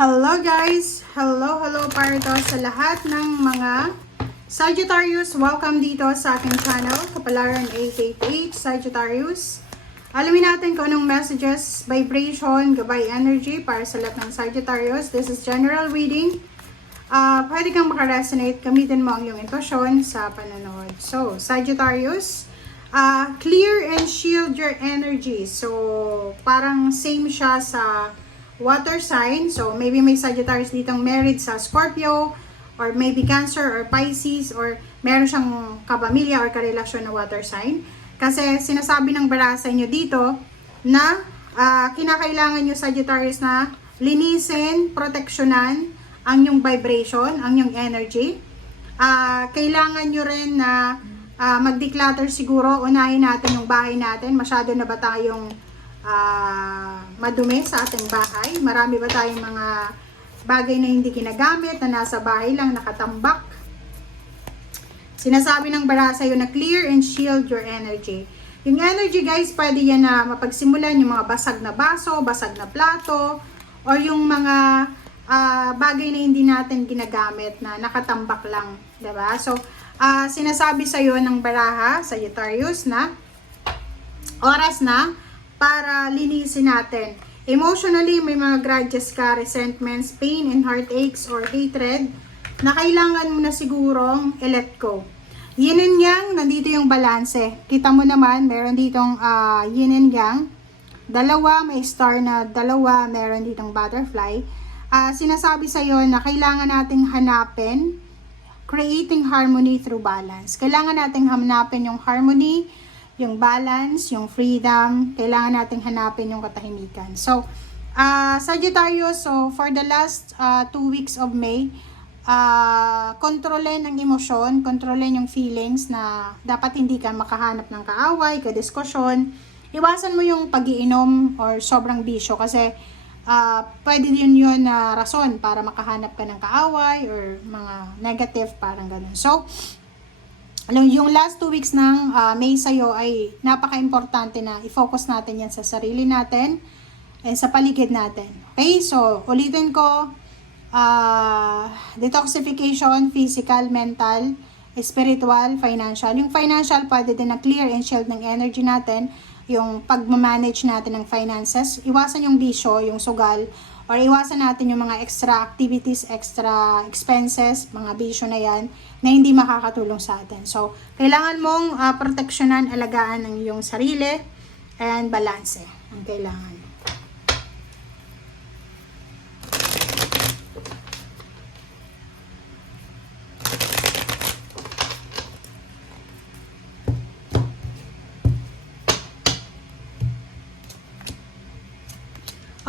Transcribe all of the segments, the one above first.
Hello guys! Hello para to sa lahat ng mga Sagittarius. Welcome dito sa aking channel, Kapalaran 888 Sagittarius. Alamin natin kung anong messages, vibration, gabay energy para sa lahat ng Sagittarius. This is general reading. Pwede kang makaresonate, gamitin mo ang iyong intuition sa panonood. So, Sagittarius, clear and shield your energy. So, parang same siya sa water sign. So, maybe may Sagittarius ditong married sa Scorpio, or maybe Cancer or Pisces, or meron siyang kapamilya or karelasyon na water sign. Kasi sinasabi ng bara sa inyo dito na kinakailangan nyo Sagittarius na linisin, proteksyonan ang yung vibration, ang yung energy. Kailangan nyo rin na mag-declutter siguro. Unahin natin yung bahay natin. Masyado na ba tayong madumi sa ating bahay? Marami ba tayong mga bagay na hindi ginagamit, na nasa bahay lang, nakatambak? Sinasabi ng bara sa'yo na clear and shield your energy. Yung energy guys, pwede yan na mapagsimulan yung mga basag na baso, basag na plato, or yung mga bagay na hindi natin ginagamit na nakatambak lang, diba? So, sinasabi sa'yo ng baraha, Sagittarius, na oras na para linisin natin. Emotionally, may mga grudges ka, resentments, pain and heartaches or hatred na kailangan mo na sigurong i-let go. Yin and yang, nandito yung balanse. Kita mo naman, meron ditong yin and yang. Dalawa, may star na dalawa, meron ditong butterfly. Sinasabi sa'yo na kailangan nating hanapin, creating harmony through balance. Kailangan nating hanapin yung harmony, yung balance, yung freedom. Kailangan nating hanapin yung katahimikan. So, Sagittarius, so for the last 2 weeks of May, kontrolin ang emosyon, kontrolin yung feelings na dapat hindi ka makahanap ng kaaway, kadiskusyon. Iwasan mo yung pag-iinom or sobrang bisyo kasi pwede din yun na rason para makahanap ka ng kaaway or mga negative, parang ganun. So, yung last 2 weeks ng May sa'yo ay napaka-importante na i-focus natin yan sa sarili natin and sa paligid natin. Okay? So, ulitin ko, detoxification, physical, mental, spiritual, financial. Yung financial, pwede din na clear and shield ng energy natin. Yung pag-manage natin ng finances. Iwasan yung bisyo, yung sugal, or iwasan natin yung mga extra activities, extra expenses, mga bisyo na yan, na hindi makakatulong sa atin. So, kailangan mong proteksyonan, alagaan ang iyong sarili, and balance. Ang kailangan.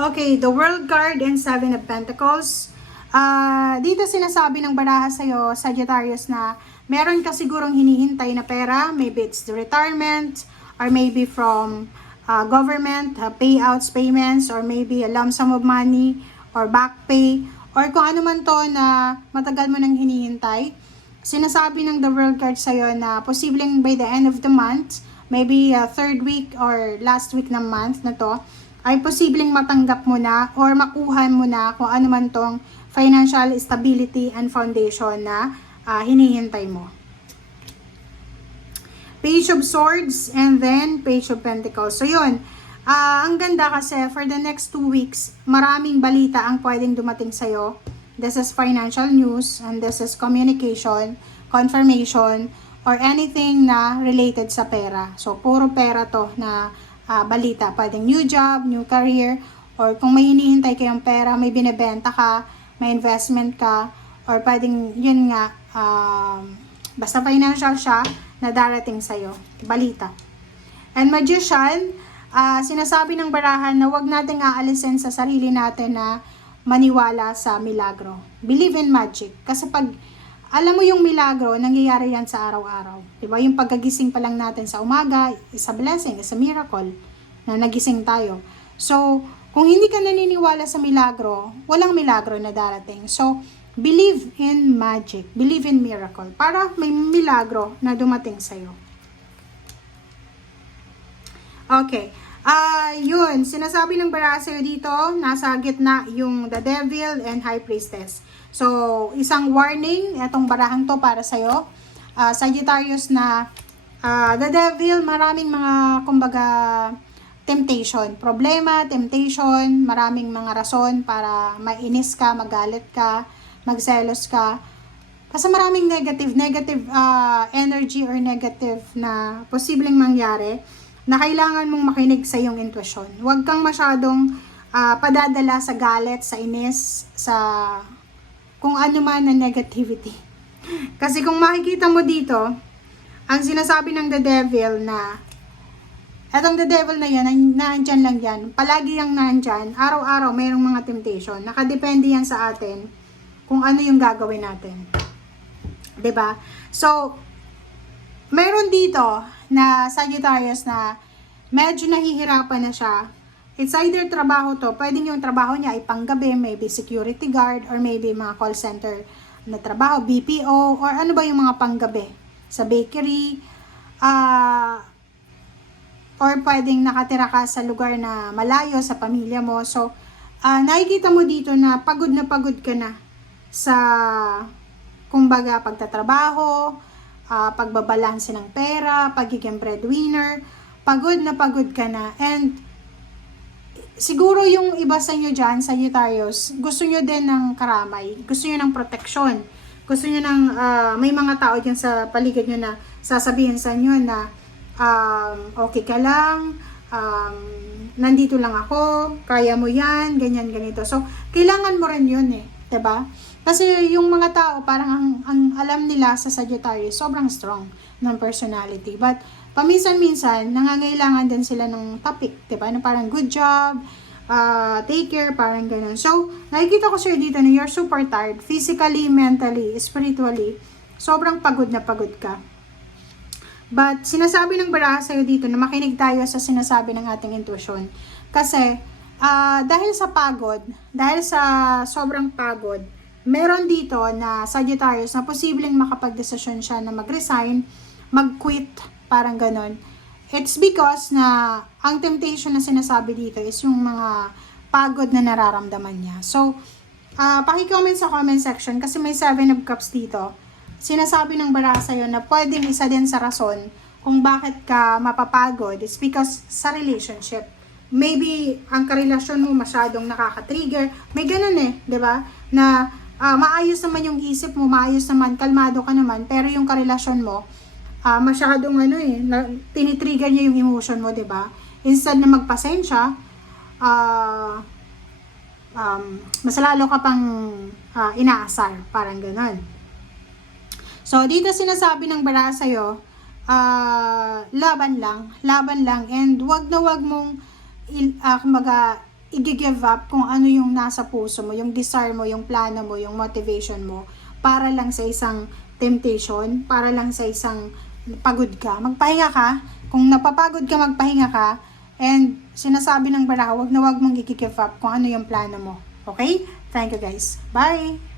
Okay, the World card and 7 of Pentacles. Dito sinasabi ng baraha sa'yo, Sagittarius, na meron ka sigurong hinihintay na pera. Maybe it's the retirement, or maybe from government, payouts, payments, or maybe a lump sum of money, or back pay, or kung ano man to na matagal mo nang hinihintay. Sinasabi ng the World card sa'yo na posibleng by the end of the month, maybe third week or last week ng month na to, ay posibleng matanggap mo na or makuha mo na kung ano man tong financial stability and foundation na hinihintay mo. Page of Swords and then Page of Pentacles. So yun, ang ganda kasi for the next 2 weeks, maraming balita ang pwedeng dumating sa'yo. This is financial news and this is communication, confirmation, or anything na related sa pera. So puro pera to na balita. Pwedeng new job, new career, or kung may hinihintay kayong pera, may binebenta ka, may investment ka, or pwedeng yun nga, basta financial siya na darating sa'yo. Balita. And Magician, sinasabi ng barahan na wag nating aalisin sa sarili natin na maniwala sa milagro. Believe in magic. Kasi pag alam mo yung milagro, nangyayari yan sa araw-araw. Diba? Yung pagkagising pa lang natin sa umaga, is a blessing, is a miracle na nagising tayo. So, kung hindi ka naniniwala sa milagro, walang milagro na darating. So, believe in magic, believe in miracle, para may milagro na dumating sa'yo. Okay. Yun, sinasabi ng baraha sa'yo dito, nasa gitna yung the devil and high priestess. So, isang warning, itong barahang to para sa'yo. Sagittarius na the devil, maraming mga, kumbaga, temptation. Problema, temptation, maraming mga rason para mainis ka, magalit ka, magselos ka. Kasi maraming negative energy or negative na posibleng mangyari na kailangan mong makinig sa iyong intuition. Huwag kang masyadong padadala sa galit, sa inis, sa kung ano man na negativity. Kasi kung makikita mo dito, ang sinasabi ng the devil na etong the devil na yan, naandyan lang yan. Palagi yung naandyan. Araw-araw mayroong mga temptation. Nakadepende yan sa atin kung ano yung gagawin natin. 'Di ba? So, meron dito na Sagittarius na medyo nahihirapan na siya. It's either trabaho to, pwedeng yung trabaho niya ay panggabi, maybe security guard, or maybe mga call center na trabaho, BPO, or ano ba yung mga panggabi sa bakery, or pwedeng nakatira ka sa lugar na malayo sa pamilya mo. So, nakikita mo dito na pagod ka na sa, kumbaga, pagtatrabaho, pagbabalanse ng pera, pagiging breadwinner, pagod ka na. And siguro yung iba sa inyo dyan, Sagittarius, gusto nyo din ng karamay, gusto nyo ng proteksyon, gusto nyo ng, may mga tao dyan sa paligid nyo na sasabihin sa inyo na, okay ka lang, nandito lang ako, kaya mo yan, ganyan, ganito. So, kailangan mo rin yun eh, 'di ba? Kasi yung mga tao, parang ang alam nila sa Sagittarius, sobrang strong ng personality. But, paminsan-minsan, nangangailangan din sila ng topic, diba? Na parang good job, take care, parang ganun. So, nakikita ko sa'yo dito na you're super tired, physically, mentally, spiritually, sobrang pagod ka. But, sinasabi ng baraha sa'yo dito na makinig tayo sa sinasabi ng ating intuition. Kasi, dahil sa pagod, dahil sa sobrang pagod, meron dito na Sagittarius na posibleng makapag-desisyon siya na mag-resign, mag-quit, parang ganon. It's because na ang temptation na sinasabi dito is yung mga pagod na nararamdaman niya. So, paki-comment sa comment section kasi may 7 of Cups dito. Sinasabi ng baraha sa'yo na pwedeng isa din sa rason kung bakit ka mapapagod is because sa relationship. Maybe ang karelasyon mo masyadong nakaka-trigger. May ganun eh, 'di ba? Na maayos naman yung isip mo, maayos naman, kalmado ka naman, pero yung karelasyon mo, masyadong tinitrigger niya yung emotion mo, 'di ba? Instead na magpasensya, mas lalo ka pang inaasar, parang gano'n. So, dito sinasabi ng baraha sa'yo, laban lang, and wag mong i-give up kung ano yung nasa puso mo, yung desire mo, yung plano mo, yung motivation mo, para lang sa isang temptation, para lang sa isang pagod ka. Magpahinga ka. Kung napapagod ka, magpahinga ka. And sinasabi ng baraha, wag mong i-give up kung ano yung plano mo. Okay? Thank you guys. Bye!